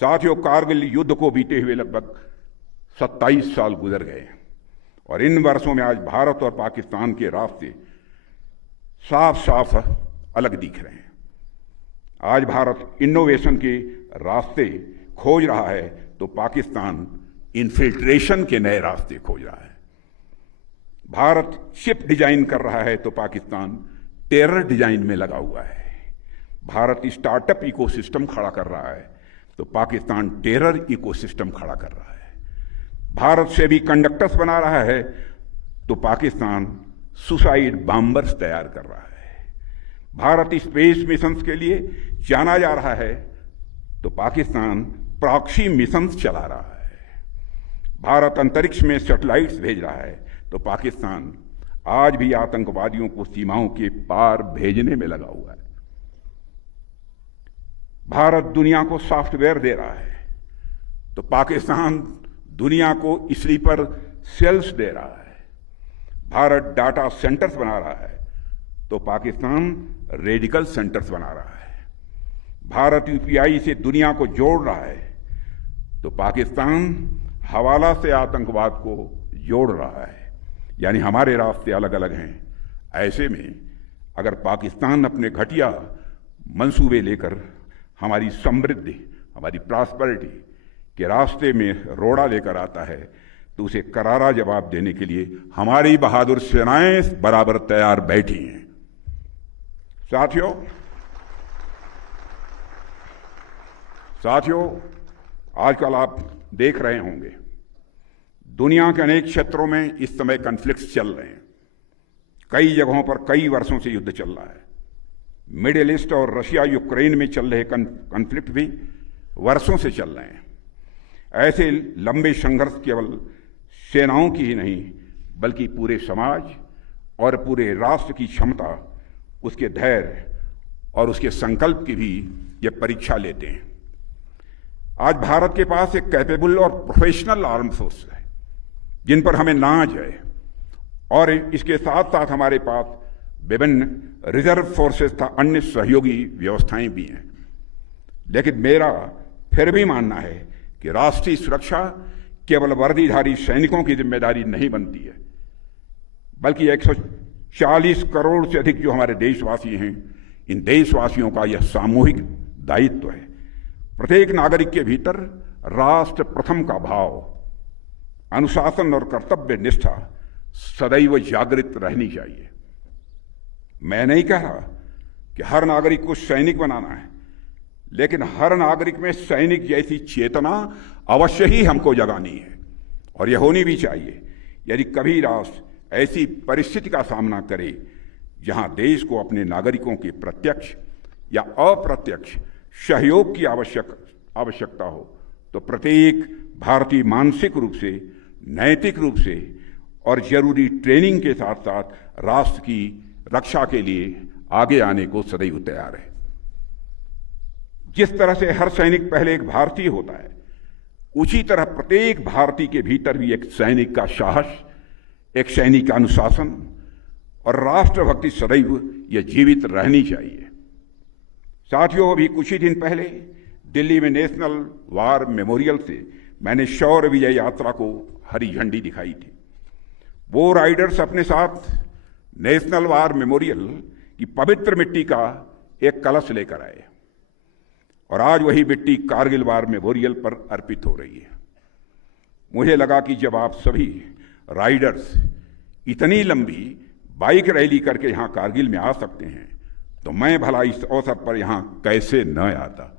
साथियों, कारगिल युद्ध को बीते हुए लगभग 27 साल गुजर गए और इन वर्षों में आज भारत और पाकिस्तान के रास्ते साफ साफ अलग दिख रहे हैं। आज भारत इनोवेशन के रास्ते खोज रहा है तो पाकिस्तान इन्फिल्ट्रेशन के नए रास्ते खोज रहा है। भारत शिप डिजाइन कर रहा है तो पाकिस्तान टेरर डिजाइन में लगा हुआ है। भारत स्टार्टअप इकोसिस्टम खड़ा कर रहा है तो पाकिस्तान टेरर इकोसिस्टम खड़ा कर रहा है। भारत से भी कंडक्टर्स बना रहा है तो पाकिस्तान सुसाइड बॉम्बर्स तैयार कर रहा है। भारत स्पेस मिशंस के लिए जाना जा रहा है तो पाकिस्तान प्रॉक्सी मिशंस चला रहा है। भारत अंतरिक्ष में सैटेलाइट्स भेज रहा है तो पाकिस्तान आज भी आतंकवादियों को सीमाओं के पार भेजने में लगा हुआ है। भारत दुनिया को सॉफ्टवेयर दे रहा है तो पाकिस्तान दुनिया को स्लीपर सेल्स दे रहा है। भारत डाटा सेंटर्स बना रहा है तो पाकिस्तान रेडिकल सेंटर्स बना रहा है। भारत यूपीआई से दुनिया को जोड़ रहा है तो पाकिस्तान हवाला से आतंकवाद को जोड़ रहा है। यानी हमारे रास्ते अलग अलग हैं। ऐसे में अगर पाकिस्तान अपने घटिया मंसूबे लेकर हमारी समृद्धि, हमारी प्रॉस्पेरिटी के रास्ते में रोड़ा लेकर आता है तो उसे करारा जवाब देने के लिए हमारी बहादुर सेनाएं बराबर तैयार बैठी हैं। साथियों, आजकल आप देख रहे होंगे दुनिया के अनेक क्षेत्रों में इस समय कॉन्फ्लिक्ट्स चल रहे हैं। कई जगहों पर कई वर्षों से युद्ध चल रहा है। मिडिल ईस्ट और रशिया यूक्रेन में चल रहे कॉन्फ्लिक्ट भी वर्षों से चल रहे हैं। ऐसे लंबे संघर्ष केवल सेनाओं की ही नहीं बल्कि पूरे समाज और पूरे राष्ट्र की क्षमता, उसके धैर्य और उसके संकल्प की भी ये परीक्षा लेते हैं। आज भारत के पास एक कैपेबल और प्रोफेशनल आर्म फोर्स है जिन पर हमें नाज है और इसके साथ साथ हमारे पास विभिन्न रिजर्व फोर्सेस तथा अन्य सहयोगी व्यवस्थाएं भी हैं। लेकिन मेरा फिर भी मानना है कि राष्ट्रीय सुरक्षा केवल वर्दीधारी सैनिकों की जिम्मेदारी नहीं बनती है बल्कि 140 करोड़ से अधिक जो हमारे देशवासी हैं, इन देशवासियों का यह सामूहिक दायित्व है। प्रत्येक नागरिक के भीतर राष्ट्र प्रथम का भाव, अनुशासन और कर्तव्य निष्ठा सदैव जागृत रहनी चाहिए। मैं नहीं कह रहा कि हर नागरिक को सैनिक बनाना है, लेकिन हर नागरिक में सैनिक जैसी चेतना अवश्य ही हमको जगानी है और यह होनी भी चाहिए। यदि कभी राष्ट्र ऐसी परिस्थिति का सामना करे जहां देश को अपने नागरिकों के प्रत्यक्ष या अप्रत्यक्ष सहयोग की आवश्यकता हो तो प्रत्येक भारतीय मानसिक रूप से, नैतिक रूप से और जरूरी ट्रेनिंग के साथ साथ राष्ट्र की रक्षा के लिए आगे आने को सदैव तैयार है। जिस तरह से हर सैनिक पहले एक भारतीय होता है, उसी तरह प्रत्येक भारतीय के भीतर भी एक सैनिक का साहस, एक सैनिक का अनुशासन और राष्ट्रभक्ति सदैव यह जीवित रहनी चाहिए। साथियों, अभी कुछ ही दिन पहले दिल्ली में नेशनल वार मेमोरियल से मैंने शौर्य विजय यात्रा को हरी झंडी दिखाई थी। वो राइडर्स अपने साथ नेशनल वार मेमोरियल की पवित्र मिट्टी का एक कलश लेकर आए और आज वही मिट्टी कारगिल वार मेमोरियल पर अर्पित हो रही है। मुझे लगा कि जब आप सभी राइडर्स इतनी लंबी बाइक रैली करके यहां कारगिल में आ सकते हैं तो मैं भला इस अवसर पर यहां कैसे न आता।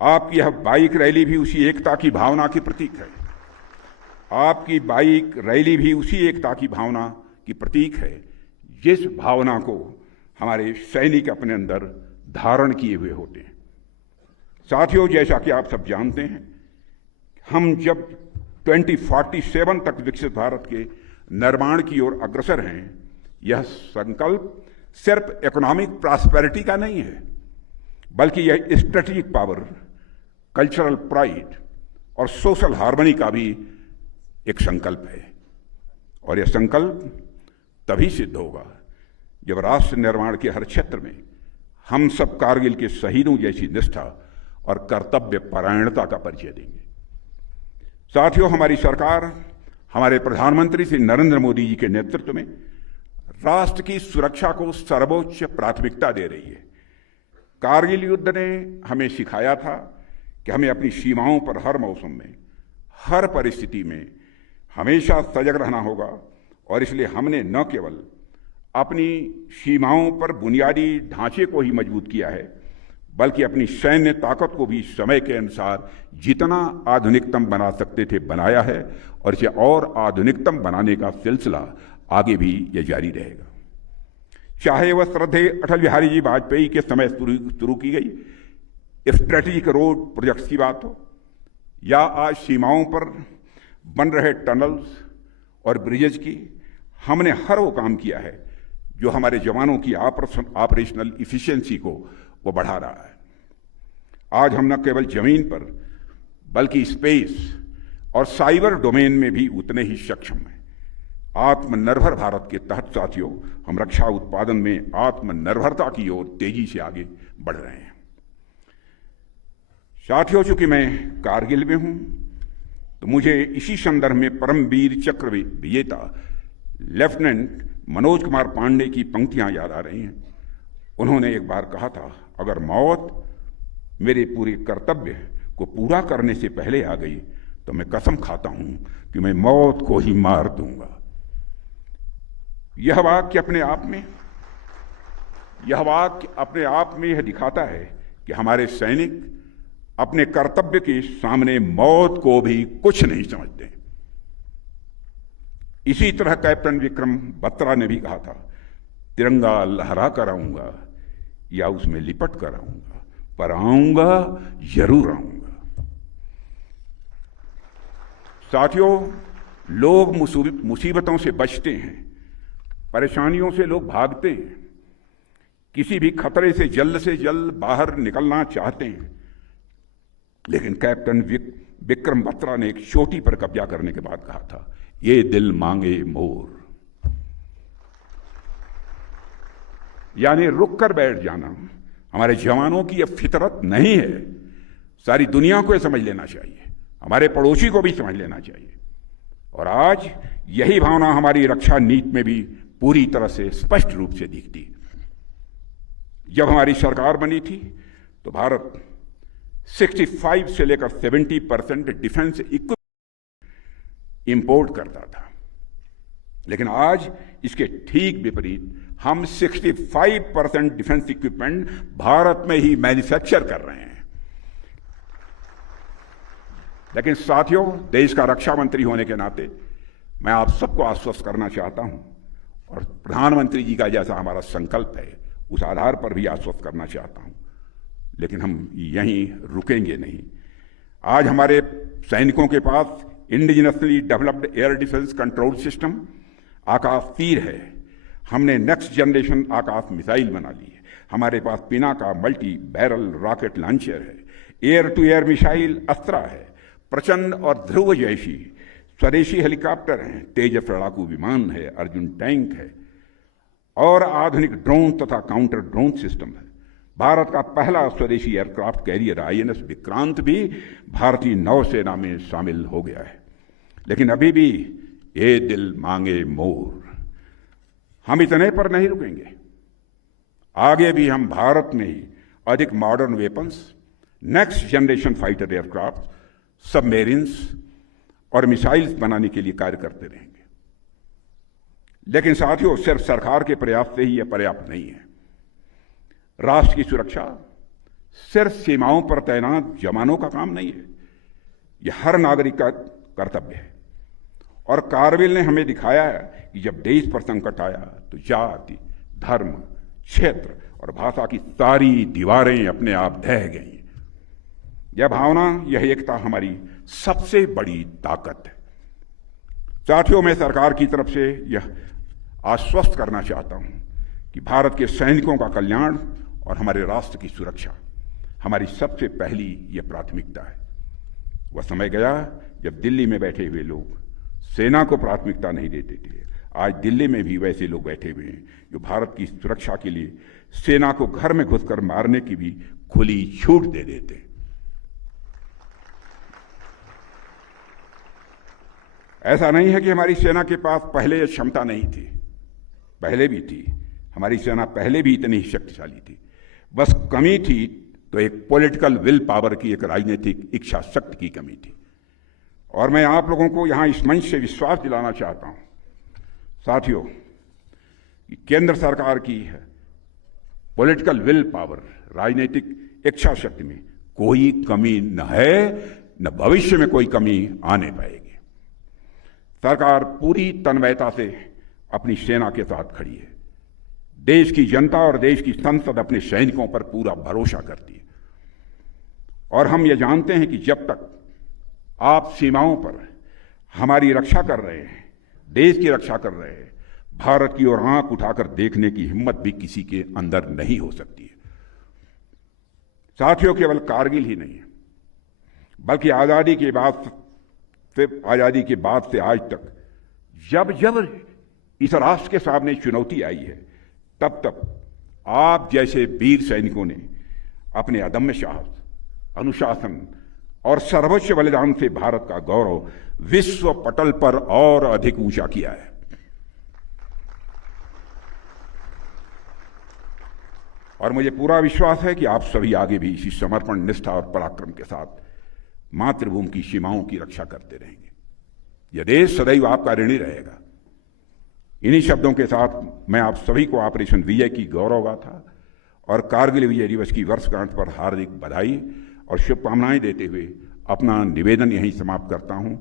आपकी यह बाइक रैली भी उसी एकता की भावना की प्रतीक है। आपकी बाइक रैली भी उसी एकता की भावना की प्रतीक है जिस भावना को हमारे सैनिक अपने अंदर धारण किए हुए होते हैं। साथियों, जैसा कि आप सब जानते हैं, हम जब 2047 तक विकसित भारत के निर्माण की ओर अग्रसर हैं, यह संकल्प सिर्फ इकोनॉमिक प्रॉस्पेरिटी का नहीं है बल्कि यह स्ट्रेटेजिक पावर, कल्चरल प्राइड और सोशल हार्मनी का भी एक संकल्प है। और यह संकल्प तभी सिद्ध होगा जब राष्ट्र निर्माण के हर क्षेत्र में हम सब कारगिल के शहीदों जैसी निष्ठा और कर्तव्य परायणता का परिचय देंगे। साथियों, हमारी सरकार हमारे प्रधानमंत्री श्री नरेंद्र मोदी जी के नेतृत्व में राष्ट्र की सुरक्षा को सर्वोच्च प्राथमिकता दे रही है। कारगिल युद्ध ने हमें सिखाया था कि हमें अपनी सीमाओं पर हर मौसम में, हर परिस्थिति में हमेशा सजग रहना होगा, और इसलिए हमने न केवल अपनी सीमाओं पर बुनियादी ढांचे को ही मजबूत किया है, बल्कि अपनी सैन्य ताकत को भी समय के अनुसार जितना आधुनिकतम बना सकते थे बनाया है, और इसे और आधुनिकतम बनाने का सिलसिला आगे भी ये जारी रहेगा। चाहे वह श्रद्धेय अटल बिहारी जी वाजपेयी के समय शुरू की गई स्ट्रेटेजिक रोड प्रोजेक्ट्स की बात हो, या आज सीमाओं पर बन रहे टनल्स और ब्रिजेज की, हमने हर वो काम किया है जो हमारे जवानों की ऑपरेशनल इफिशिएंसी को वो बढ़ा रहा है। आज हम न केवल जमीन पर बल्कि स्पेस और साइबर डोमेन में भी उतने ही सक्षम हैं। आत्मनिर्भर भारत के तहत साथियों, हम रक्षा उत्पादन में आत्मनिर्भरता की ओर तेजी से आगे बढ़ रहे हैं। साथियों, चूंकि मैं कारगिल में हूं, तो मुझे इसी संदर्भ में परमवीर चक्र विजेता लेफ्टिनेंट मनोज कुमार पांडे की पंक्तियां याद आ रही हैं। उन्होंने एक बार कहा था, अगर मौत मेरे पूरे कर्तव्य को पूरा करने से पहले आ गई तो मैं कसम खाता हूं कि मैं मौत को ही मार दूंगा। यह वाक्य अपने आप में यह दिखाता है कि हमारे सैनिक अपने कर्तव्य के सामने मौत को भी कुछ नहीं समझते। इसी तरह कैप्टन विक्रम बत्रा ने भी कहा था, तिरंगा लहरा कर आऊंगा या उसमें लिपट कर आऊंगा, पर आऊंगा जरूर आऊंगा। साथियों, लोग मुसीबतों से बचते हैं, परेशानियों से लोग भागते हैं, किसी भी खतरे से जल्द बाहर निकलना चाहते हैं, लेकिन कैप्टन विक्रम बत्रा ने एक चोटी पर कब्जा करने के बाद कहा था, ये दिल मांगे मोर, यानी रुक कर बैठ जाना हमारे जवानों की यह फितरत नहीं है। सारी दुनिया को यह समझ लेना चाहिए, हमारे पड़ोसी को भी समझ लेना चाहिए। और आज यही भावना हमारी रक्षा नीति में भी पूरी तरह से स्पष्ट रूप से दिखती है। जब हमारी सरकार बनी थी तो भारत 65 से लेकर 70% डिफेंस इक्विपमेंट इंपोर्ट करता था, लेकिन आज इसके ठीक विपरीत हम 65% डिफेंस इक्विपमेंट भारत में ही मैन्युफैक्चर कर रहे हैं। लेकिन साथियों, देश का रक्षा मंत्री होने के नाते मैं आप सबको आश्वस्त करना चाहता हूं, और प्रधानमंत्री जी का जैसा हमारा संकल्प है उस आधार पर भी आश्वस्त करना चाहता हूं, लेकिन हम यहीं रुकेंगे नहीं। आज हमारे सैनिकों के पास indigenously developed air defence control system Akashteer है। हमने नेक्स्ट जनरेशन आकाश मिसाइल बना ली है। हमारे पास Pinaka multi barrel rocket launcher है। Air to air missile Astra है। प्रचंड और ध्रुव जैसी स्वदेशी हेलीकॉप्टर हैं। तेजस लड़ाकू विमान है। अर्जुन टैंक है और आधुनिक ड्रोन तथा काउंटर ड्रोन सिस्टम है। भारत का पहला स्वदेशी एयरक्राफ्ट कैरियर INS विक्रांत भी भारतीय नौसेना में शामिल हो गया है। लेकिन अभी भी ये दिल मांगे मोर। हम इतने पर नहीं रुकेंगे। आगे भी हम भारत में ही अधिक modern weapons, next generation fighter aircraft, submarines और मिसाइल्स बनाने के लिए कार्य करते रहेंगे। लेकिन साथियों, सिर्फ सरकार के प्रयास से ही यह पर्याप्त नहीं है। राष्ट्र की सुरक्षा सिर्फ सीमाओं पर तैनात जवानों का काम नहीं है, यह हर नागरिक का कर्तव्य है। और कारगिल ने हमें दिखाया है कि जब देश पर संकट आया तो जाति, धर्म, क्षेत्र और भाषा की सारी दीवारें अपने आप ढह गईं। यह भावना, यह एकता हमारी सबसे बड़ी ताकत है। साथियों, मैं सरकार की तरफ से यह आश्वस्त करना चाहता हूं कि भारत के सैनिकों का कल्याण और हमारे राष्ट्र की सुरक्षा हमारी सबसे पहली यह प्राथमिकता है। वह समय गया जब दिल्ली में बैठे हुए लोग सेना को प्राथमिकता नहीं देते थे। आज दिल्ली में भी वैसे लोग बैठे हुए हैं जो भारत की सुरक्षा के लिए सेना को घर में घुसकर मारने की भी खुली छूट दे देते हैं। ऐसा नहीं है कि हमारी सेना के पास पहले ये क्षमता नहीं थी, पहले भी थी। हमारी सेना पहले भी इतनी शक्तिशाली थी, बस कमी थी तो एक पॉलिटिकल विल पावर की, एक राजनीतिक इच्छा शक्ति की कमी थी। और मैं आप लोगों को यहां इस मंच से विश्वास दिलाना चाहता हूं साथियों कि केंद्र सरकार की पॉलिटिकल विल पावर, राजनीतिक इच्छा शक्ति में कोई कमी न है, न भविष्य में कोई कमी आने पाएगी। सरकार पूरी तन्मयता से अपनी सेना के साथ खड़ी है। देश की जनता और देश की संसद अपने सैनिकों पर पूरा भरोसा करती है। और हम ये जानते हैं कि जब तक आप सीमाओं पर हमारी रक्षा कर रहे हैं, देश की रक्षा कर रहे हैं, भारत की ओर आंख उठाकर देखने की हिम्मत भी किसी के अंदर नहीं हो सकती है। साथियों, केवल कारगिल ही नहीं है, बल्कि आजादी के बाद से आज तक जब जब इस राष्ट्र के सामने चुनौती आई है, तब तब आप जैसे वीर सैनिकों ने अपने अदम्य साहस, अनुशासन और सर्वोच्च बलिदान से भारत का गौरव विश्व पटल पर और अधिक ऊंचा किया है। और मुझे पूरा विश्वास है कि आप सभी आगे भी इसी समर्पण, निष्ठा और पराक्रम के साथ मातृभूमि की सीमाओं की रक्षा करते रहेंगे। यह देश सदैव आपका ऋणी रहेगा। इन्हीं शब्दों के साथ मैं आप सभी को ऑपरेशन विजय की गौरव गाथा और कारगिल विजय दिवस की वर्षगांठ पर हार्दिक बधाई और शुभकामनाएं देते हुए अपना निवेदन यहीं समाप्त करता हूं।